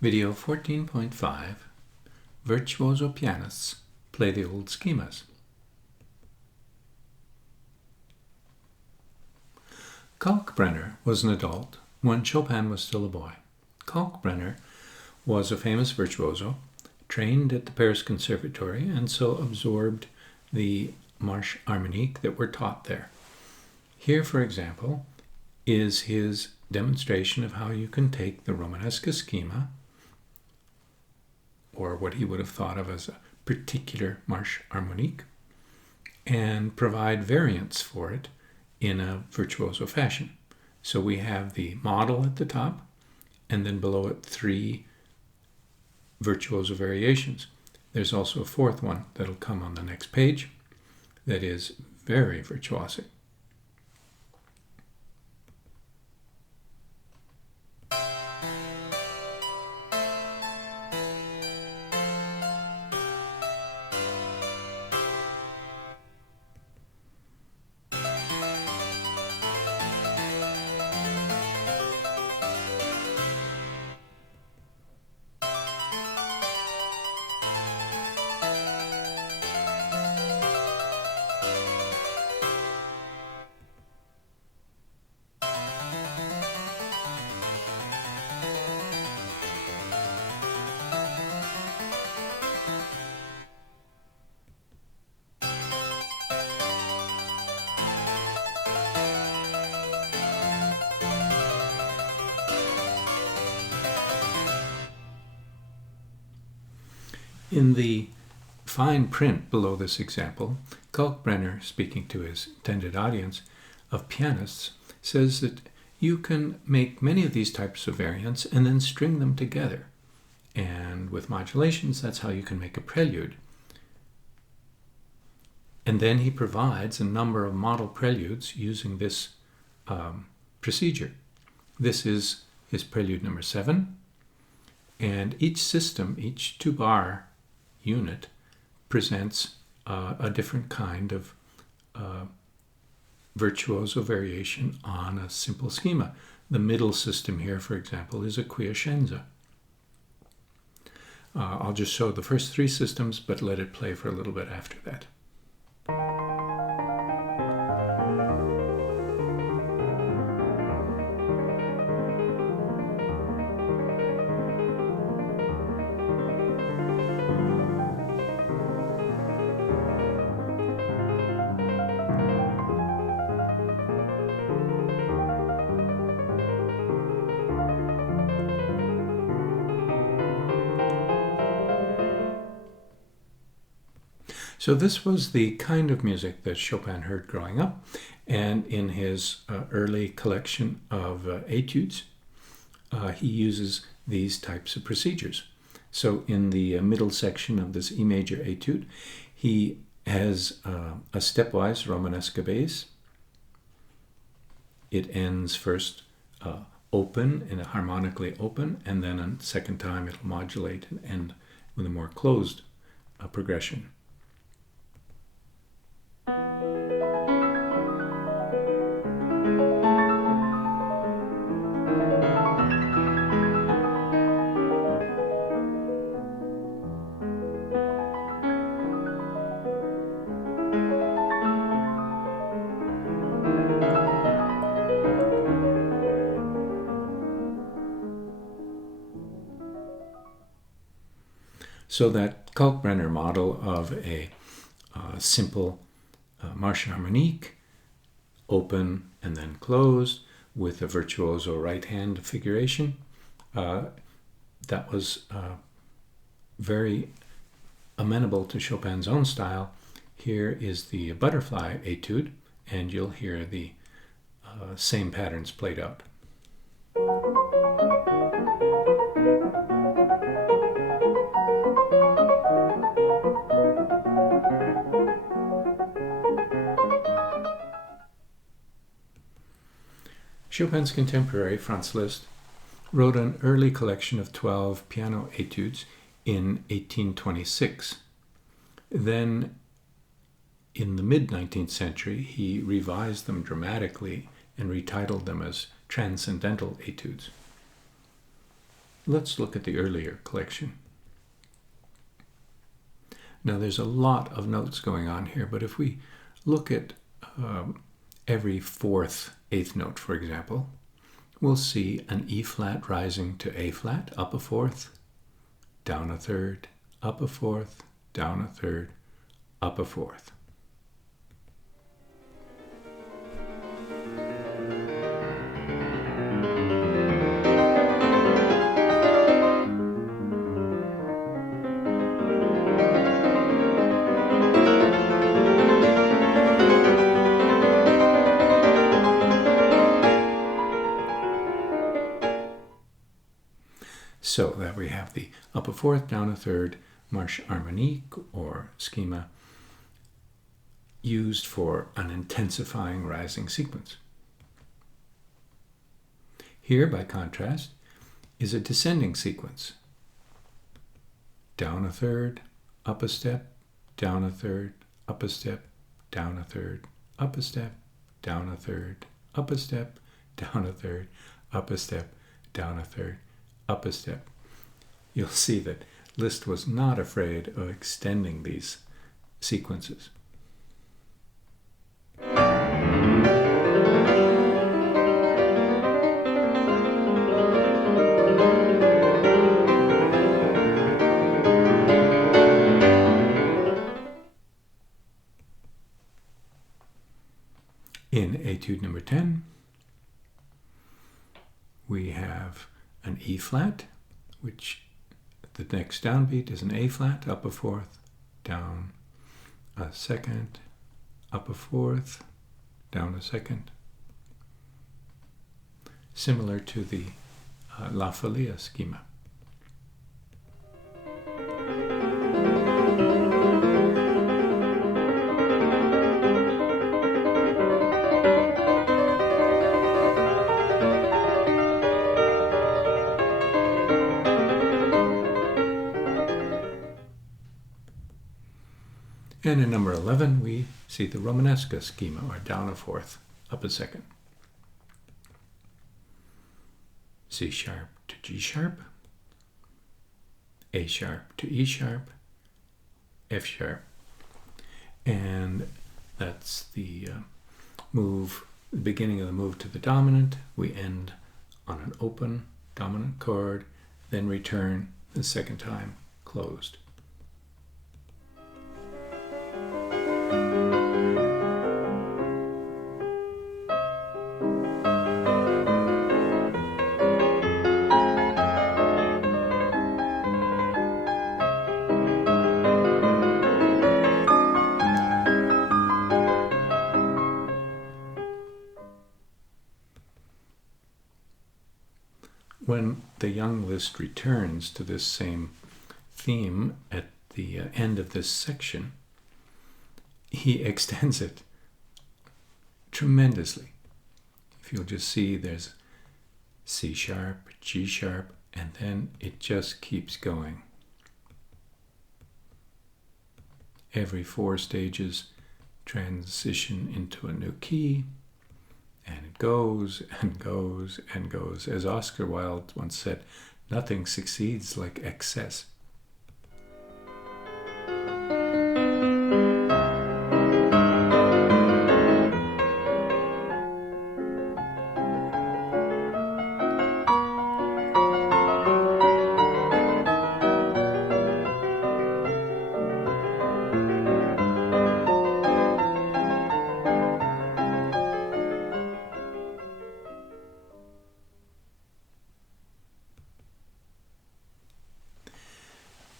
Video 14.5, Virtuoso Pianists Play the Old Schemas. Kalkbrenner was an adult when Chopin was still a boy. Kalkbrenner was a famous virtuoso, trained at the Paris Conservatory, and so absorbed the marche harmonique that were taught there. Here, for example, is his demonstration of how you can take the Romanesque schema, or what he would have thought of as a particular marche harmonique, and provide variants for it in a virtuoso fashion. So we have the model at the top, and then below it 3 virtuoso variations. There's also a 4th one that'll come on the next page that is very virtuosic. In the fine print below this example, Kalkbrenner, speaking to his intended audience of pianists, says that you can make many of these types of variants and then string them together. And with modulations, that's how you can make a prelude. And then he provides a number of model preludes using this procedure. This is his prelude number 7. And each system, each 2-bar unit, presents a different kind of virtuoso variation on a simple schema. The middle system here, for example, is a quiescenza. I'll just show the first 3 systems, but let it play for a little bit after that. So this was the kind of music that Chopin heard growing up, and in his early collection of etudes, he uses these types of procedures. So in the middle section of this E major etude, he has a stepwise Romanesque bass. It ends first open, in a harmonically open, and then a second time it'll modulate and end with a more closed progression. So that Kalkbrenner model of a simple marche harmonique, open and then closed, with a virtuoso right hand figuration, that was very amenable to Chopin's own style. Here is the butterfly etude, and you'll hear the same patterns played out. Chopin's contemporary, Franz Liszt, wrote an early collection of 12 piano etudes in 1826. Then, in the mid-19th century, he revised them dramatically and retitled them as transcendental etudes. let's look at the earlier collection. Now there's a lot of notes going on here, but if we look at every fourth eighth note, for example, we'll see an E flat rising to A flat, up a fourth, down a third, up a fourth, down a third, up a fourth. So that we have the up a fourth, down a third, marche harmonique or schema used for an intensifying rising sequence. Here, by contrast, is a descending sequence. Down a third, up a step, down a third, up a step, down a third, up a step, down a third, up a step, down a third, up a step, down a third, up a step. You'll see that Liszt was not afraid of extending these sequences. In Etude number 10, we have an E flat, which the next downbeat is an A flat, up a fourth, down a second, up a fourth, down a second. Similar to the La Folia schema. And in number 11, we see the Romanesca schema, or down a fourth, up a second. C sharp to G sharp, A sharp to E sharp, F sharp. And that's the move, the beginning of the move to the dominant. We end on an open dominant chord, then return the second time closed. When the young Liszt returns to this same theme at the end of this section, he extends it tremendously. If you'll just see, there's C sharp, G sharp, and then it just keeps going. Every 4 stages transition into a new key, and it goes and goes and goes. As Oscar Wilde once said, nothing succeeds like excess.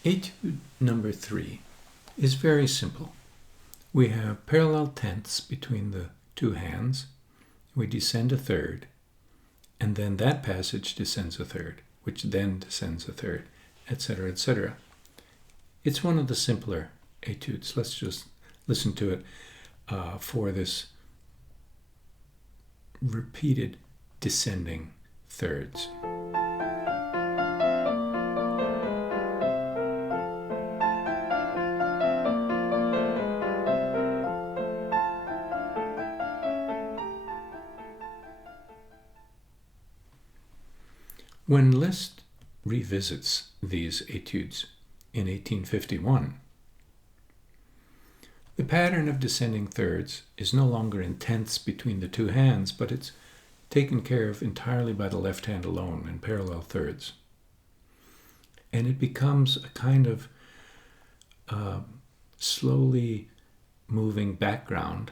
Etude number 3 is very simple. We have parallel tenths between the 2 hands. We descend a third, and then that passage descends a third, which then descends a third, etc., etc. It's one of the simpler etudes. Let's just listen to it for this repeated descending thirds. When Liszt revisits these etudes in 1851. The pattern of descending thirds is no longer intense between the two hands, but it's taken care of entirely by the left hand alone in parallel thirds. And it becomes a kind of slowly moving background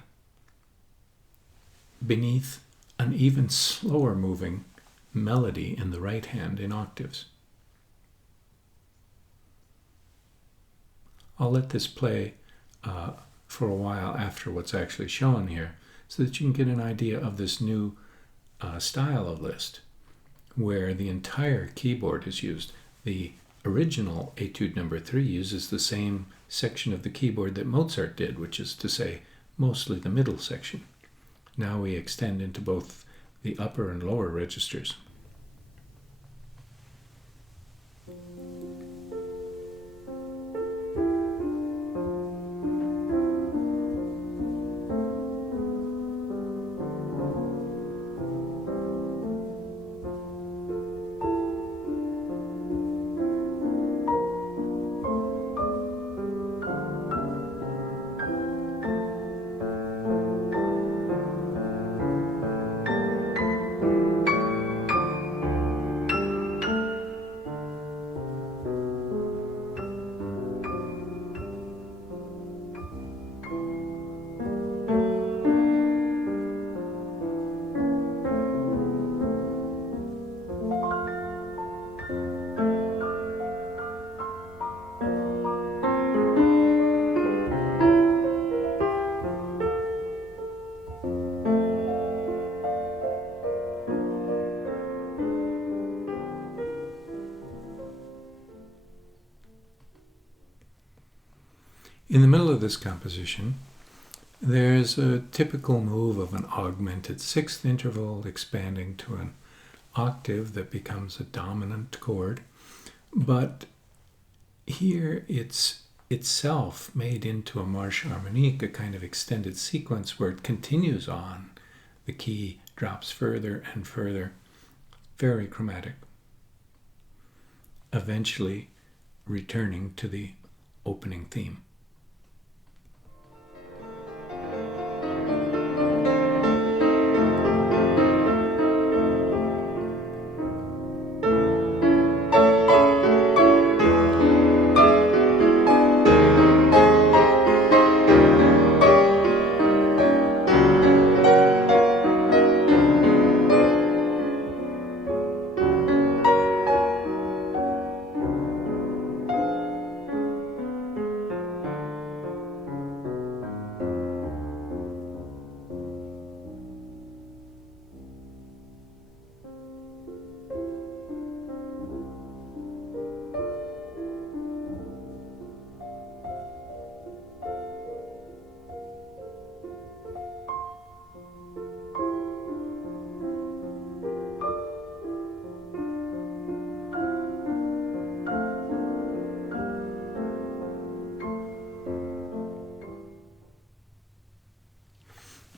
beneath an even slower moving melody in the right hand in octaves. I'll let this play for a while after what's actually shown here so that you can get an idea of this new style of Liszt, where the entire keyboard is used. The original Etude No. 3 uses the same section of the keyboard that Mozart did, which is to say, mostly the middle section. Now we extend into both the upper and lower registers. In the middle of this composition, there's a typical move of an augmented sixth interval expanding to an octave that becomes a dominant chord, but here it's itself made into a marche harmonique, a kind of extended sequence where it continues on. The key drops further and further, very chromatic, eventually returning to the opening theme.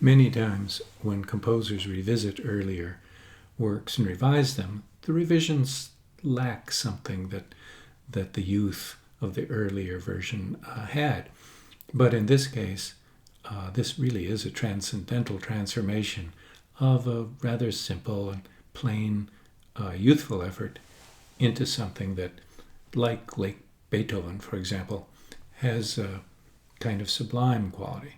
Many times when composers revisit earlier works and revise them, the revisions lack something that the youth of the earlier version had. But in this case, this really is a transcendental transformation of a rather simple and plain youthful effort into something that, like Beethoven, for example, has a kind of sublime quality.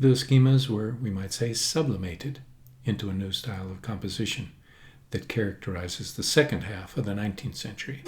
The schemas were, we might say, sublimated into a new style of composition that characterizes the second half of the 19th century.